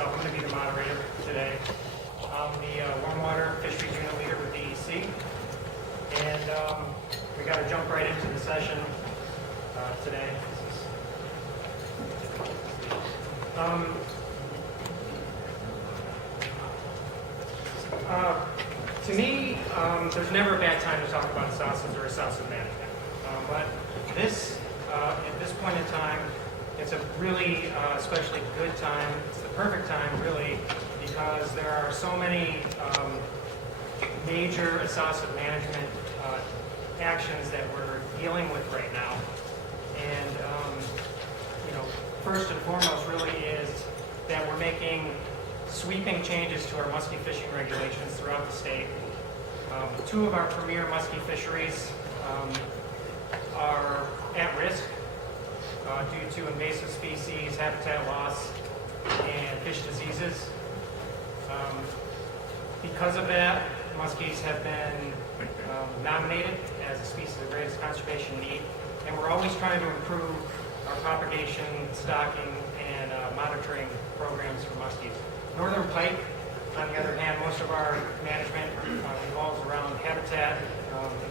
myself. I'm going to be the moderator today. I'm the warm water fisheries unit leader with DEC. And we got to jump right into the session today. To me, there's never a bad time to talk about Sussex or Sussex management. But at this point in time, it's a really especially good time. It's the perfect time, really, because there are so many major Esocid management actions that we're dealing with right now. And, first and foremost really is that we're making sweeping changes to our muskie fishing regulations throughout the state. Two of our premier muskie fisheries are at risk due to invasive species, habitat loss, and fish diseases. Because of that, muskies have been nominated as a species of greatest conservation need, and we're always trying to improve our propagation, stocking, and monitoring programs for muskies. Northern pike, on the other hand, most of our management revolves around habitat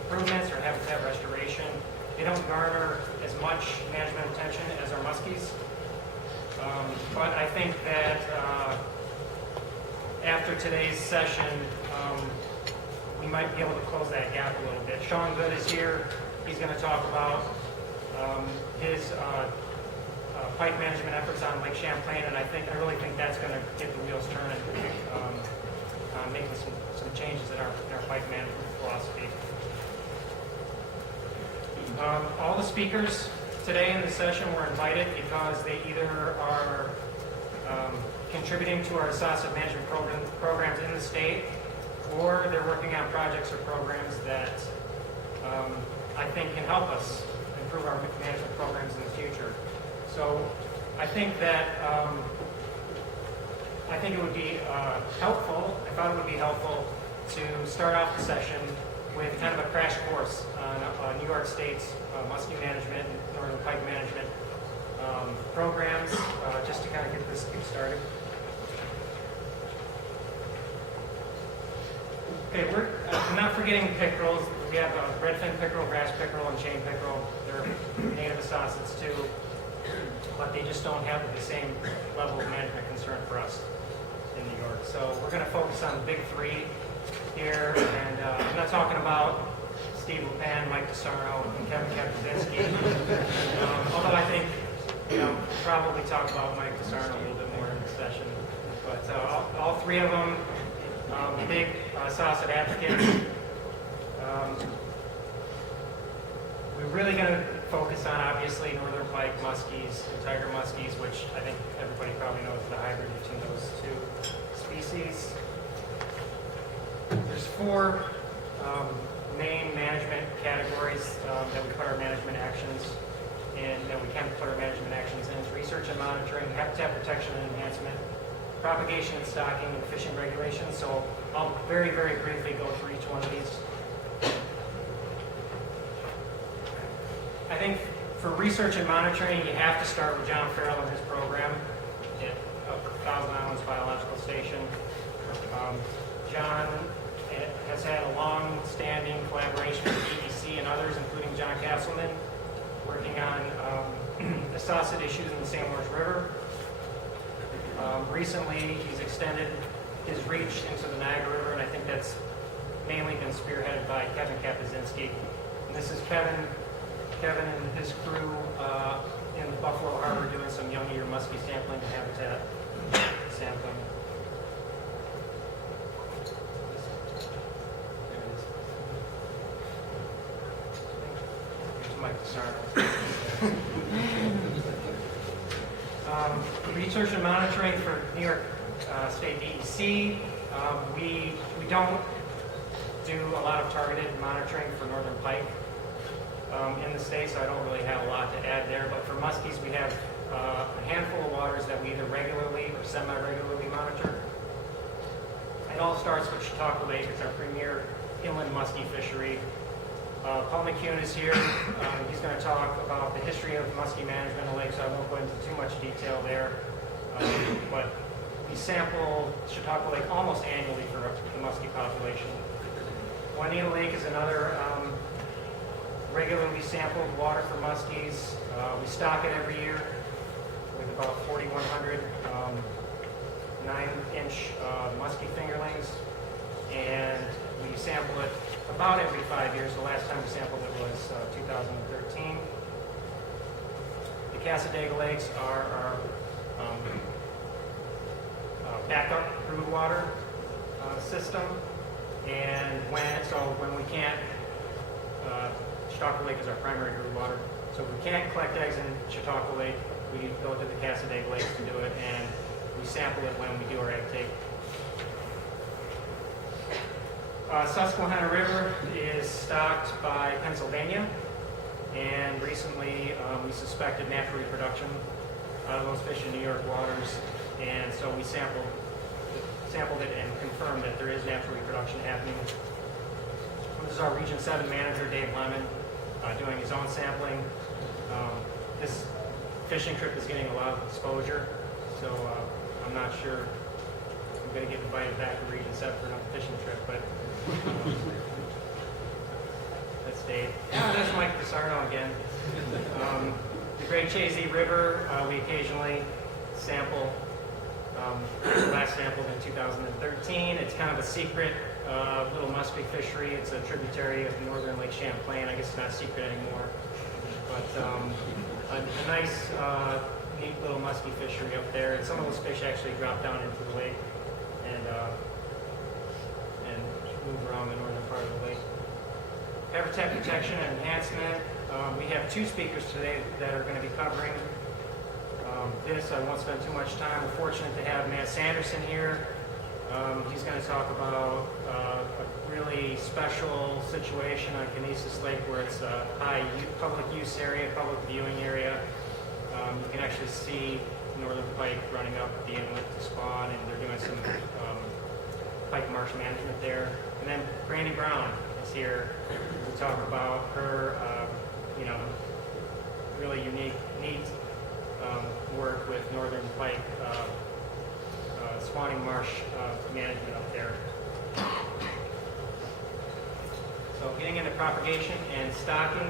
improvements or habitat restoration. They don't garner as much management attention as our muskies. But I think that after today's session, we might be able to close that gap a little bit. Sean Good is here. He's going to talk about his pike management efforts on Lake Champlain, and I really think that's going to get the wheels turning, making some changes in our pike management philosophy. All the speakers today in the session were invited because they either are contributing to our Sussex management programs in the state, or they're working on projects or programs that I think can help us improve our management programs in the future. So I think that it would be helpful. I thought it would be helpful to start off the session with kind of a crash course on New York State's muskie management and northern pike management programs, just to kind of get this started. Okay, I'm not forgetting pickerels. We have redfin pickerel, grass pickerel, and chain pickerel. They're native Esocids too, but they just don't have the same level of management concern for us in New York. So we're going to focus on the big three here, and I'm not talking about Steve LePan, Mike DeSarno, and Kevin Kaczynski. Although I think we'll probably talk about Mike DeSarno a little bit more in the session. But all three of them, big Esocid advocates. We're really going to focus on, obviously, northern pike muskies and tiger muskies, which I think everybody probably knows the hybrid between those two species. There's four main management categories that we put our management actions in, that we can put our management actions in: research and monitoring, habitat protection and enhancement, propagation and stocking, and fishing regulations. So I'll very, very briefly go through each one of these. I think for research and monitoring, you have to start with John Farrell and his program at Thousand Islands Biological Station. John has had a long-standing collaboration with DEC and others, including John Castleman, working on Esocid issues in the St. Lawrence River. Recently, he's extended his reach into the Niagara River, and I think that's mainly been spearheaded by Kevin Kaczynski. And this is Kevin and his crew in Buffalo Harbor doing some young ear muskie sampling and habitat sampling. Mike DeSarno. Research and monitoring for New York State DEC. We don't do a lot of targeted monitoring for northern pike in the state, so I don't really have a lot to add there. But for muskies, we have a handful of waters that we either regularly or semi-regularly monitor. It all starts with Chautauqua Lake. It's our premier inland muskie fishery. Paul McCune is here. He's going to talk about the history of muskie management in the lake, so I won't go into too much detail there. But we sample Chautauqua Lake almost annually for the muskie population. Juanita Lake is another regularly sampled water for muskies. We stock it every year with about 4,100 9-inch muskie fingerlings, and we sample it about every 5 years. The last time we sampled it was 2013. The Cassadaga Lakes are our backup crude water system, and when we can't, Chautauqua Lake is our primary crude water. So if we can't collect eggs in Chautauqua Lake, we go to the Cassadaga Lakes to do it, and we sample it when we do our egg take. Susquehanna River is stocked by Pennsylvania, and recently we suspected natural reproduction out of those fish in New York waters, and so we sampled it and confirmed that there is natural reproduction happening. This is our Region 7 manager, Dave Lemon, doing his own sampling. This fishing trip is getting a lot of exposure, so I'm not sure I'm going to get invited back to Region 7 for another fishing trip, but that's Dave. Yeah, that's Mike Pisarno again. The Great Chazy River, we occasionally sample. Last sampled in 2013. It's kind of a secret little muskie fishery. It's a tributary of northern Lake Champlain. I guess it's not secret anymore. But a nice, neat little muskie fishery up there. And some of those fish actually drop down into the lake and move around the northern part of the lake. Habitat protection and enhancement. We have two speakers today that are going to be covering this. I won't spend too much time. We're fortunate to have Matt Sanderson here. He's going to talk about a really special situation on Canisius Lake where it's a high public use area, public viewing area. You can actually see northern pike running up the inlet to spawn, and they're doing some pike marsh management there. And then Brandy Brown is here to talk about her, really unique, neat work with northern pike spawning marsh management up there. So getting into propagation and stocking.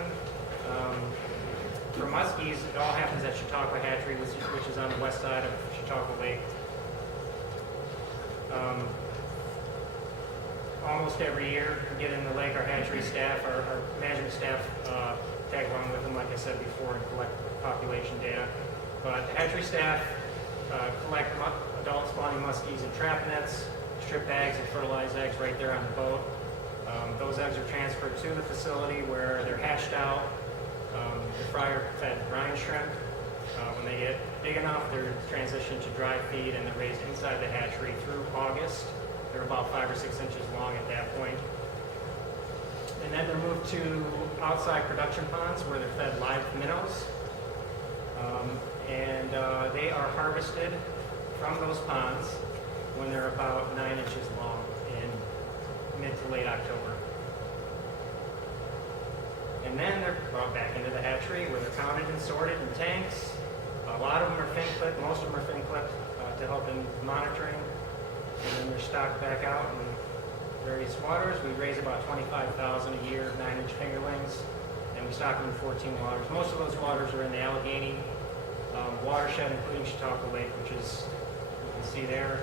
For muskies, it all happens at Chautauqua Hatchery, which is on the west side of Chautauqua Lake. Almost every year, we get in the lake, our hatchery staff, our management staff tag along with them, like I said before, and collect population data. But the hatchery staff collect adult spawning muskies in trap nets, strip bags, and fertilized eggs right there on the boat. Those eggs are transferred to the facility where they're hatched out. The fryer-fed brine shrimp. When they get big enough, they're transitioned to dry feed and they're raised inside the hatchery through August. They're about 5 or 6 inches long at that point. And then they're moved to outside production ponds where they're fed live minnows. They are harvested from those ponds when they're about 9 inches long in mid to late October. And then they're brought back into the hatchery where they're counted and sorted in tanks. A lot of them are fin clipped, most of them are fin clipped to help in monitoring. And then they're stocked back out in various waters. We raise about 25,000 a year, 9-inch fingerlings, and we stock them in 14 waters. Most of those waters are in the Allegheny watershed, including Chautauqua Lake, which is, you can see there.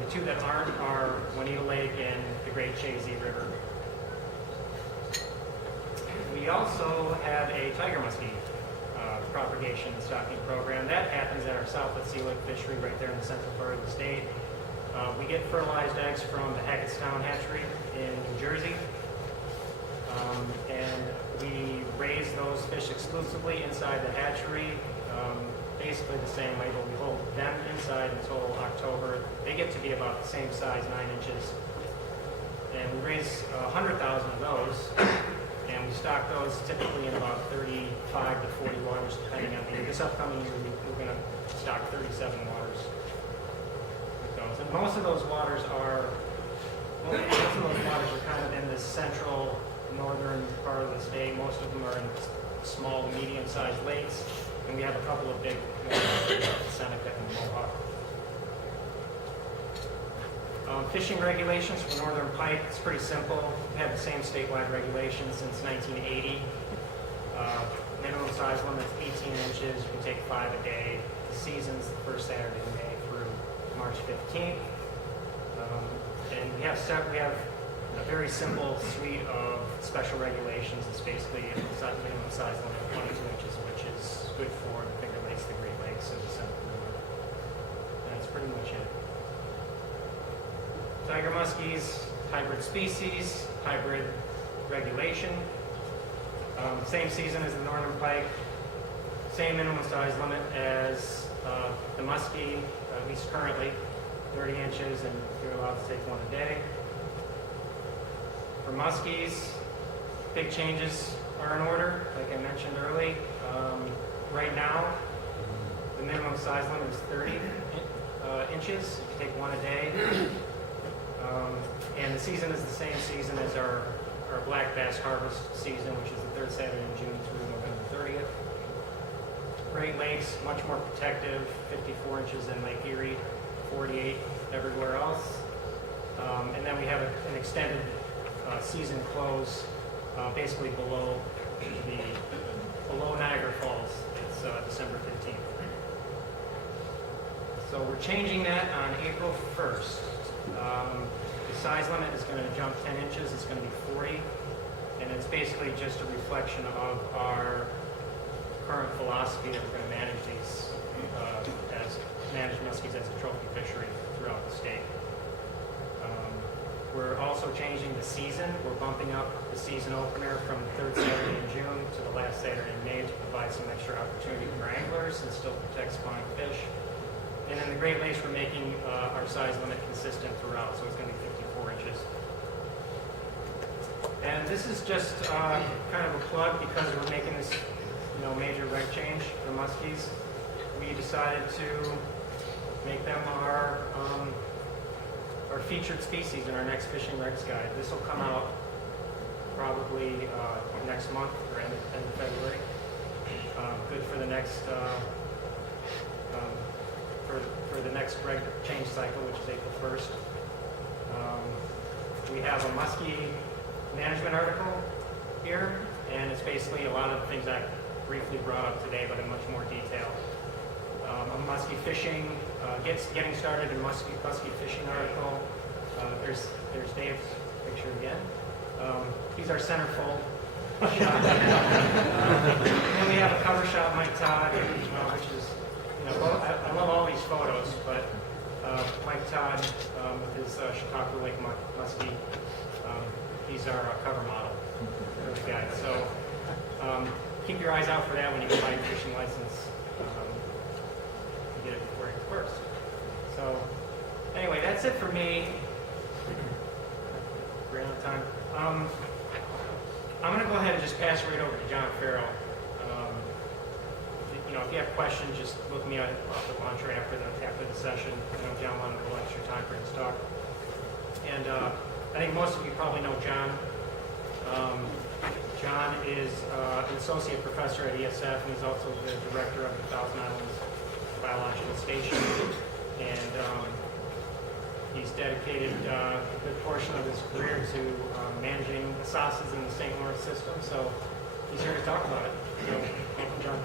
The two that aren't are Juanita Lake and the Great Chazy River. We also have a tiger muskie propagation and stocking program. That happens at our South at Sea Lake fishery right there in the central part of the state. We get fertilized eggs from the Hackettstown Hatchery in New Jersey. And we raise those fish exclusively inside the hatchery, basically the same way, but we hold them inside until October. They get to be about the same size, 9 inches. And we raise 100,000 of those. And we stock those typically in about 35 to 40 waters, depending on the year. This upcoming year, we're going to stock 37 waters with those. And most of those waters are kind of in the central northern part of the state. Most of them are in small, medium-sized lakes, and we have a couple of big ones, Seneca and Mohawk. Fishing regulations for northern pike, it's pretty simple. We have the same statewide regulations since 1980. Minimum size limit is 18 inches. You can take 5 a day. The season's the first Saturday in May through March 15th. And we have a very simple suite of special regulations. It's basically a minimum size limit of 22 inches, which is good for the Finger Lakes, the Great Lakes, and the Central River. That's pretty much it. Tiger muskies, hybrid species, hybrid regulation. Same season as the northern pike. Same minimum size limit as the muskie, at least currently, 30 inches, and you're allowed to take 1 a day. For muskies, big changes are in order, like I mentioned early. Right now, the minimum size limit is 30 inches. You can take 1 a day. And the season is the same season as our black bass harvest season, which is the 3rd Saturday in June through November 30th. Great Lakes, much more protective, 54 inches in Lake Erie, 48 everywhere else. And then we have an extended season close, basically below Niagara Falls. It's December 15th. So we're changing that on April 1st. The size limit is going to jump 10 inches. It's going to be 40. And it's basically just a reflection of our current philosophy that we're going to manage these, manage muskies as a trophy fishery throughout the state. We're also changing the season. We're bumping up the season opener from the 3rd Saturday in June to the last Saturday in May to provide some extra opportunity for anglers and still protect spawning fish. And in the Great Lakes, we're making our size limit consistent throughout, so it's going to be 54 inches. And this is just kind of a plug because we're making this major reg change for muskies. We decided to make them our featured species in our next fishing regs guide. This will come out probably next month or end of February. Good for the next for the next reg change cycle, which is April 1st. We have a muskie management article here, and it's basically a lot of the things I briefly brought up today, but in much more detail. A muskie fishing, getting started in muskie fishing article. There's Dave's picture again. He's our centerfold shot. And we have a cover shot, Mike Todd, which is, I love all these photos, but Mike Todd with his Chautauqua Lake muskie, he's our cover model for the guide. So keep your eyes out for that when you buy your fishing license. Get it before April 1st. So anyway, that's it for me. We're out of time. I'm going to go ahead and just pass it right over to John Farrell. If you have questions, just look me up at lunch or after the session. I know John wanted a little extra time for his talk. And I think most of you probably know John. John is an associate professor at ESF, and he's also the director of the Thousand Islands Biological Station. And he's dedicated a good portion of his career to managing the sauces in the St. Lawrence system. So he's here to talk about it. So, welcome, John.